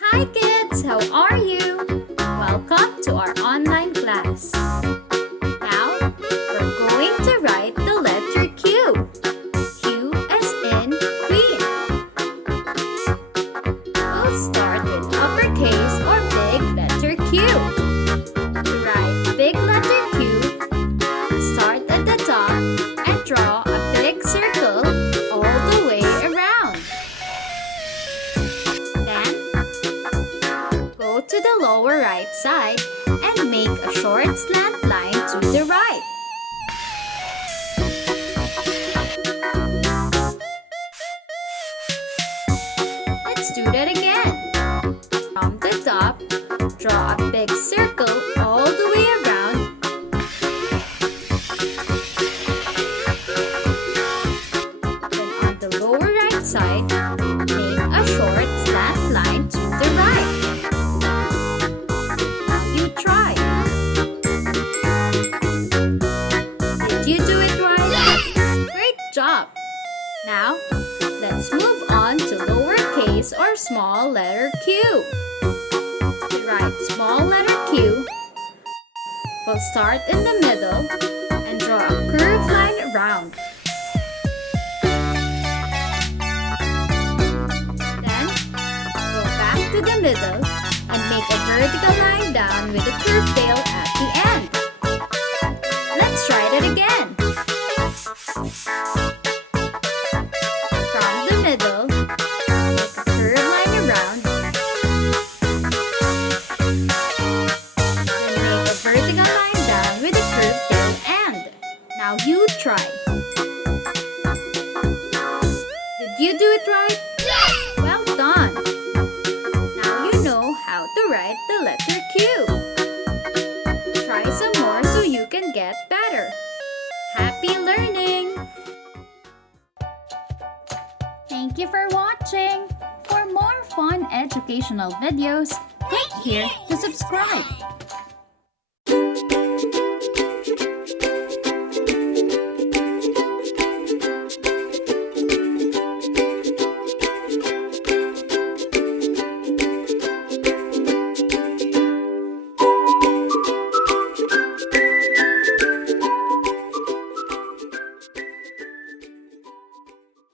Hi kids, how are you? Welcome to our online class. Now, we're going to write the letter Q. Q as in queen. We'll start with uppercase or big letter Q. To write big letter Q, start at the top and draw a big circle all the way around. Then, go to the lower right side and make a short slant line to the right. Let's do that again. From the top, draw a big circle all the way around. Then on the lower right side, make a short slant line to the right. Now you try. Did you do it right? Great job! Now, let's move on to lowercase or small letter q. To write small letter Q, we'll start in the middle and draw a curved line around. Then, go back to the middle and make a vertical line down with a curved tail at the end. Let's try that again. From the middle, make a curved line around. Then make a vertical line down with a curved tail end. Now you try. Did you do it right? Yes! Well done! Now you know how to write the letter Q. Try some more so you can get better. Happy learning! Thank you for watching! For more fun educational videos, click here to subscribe.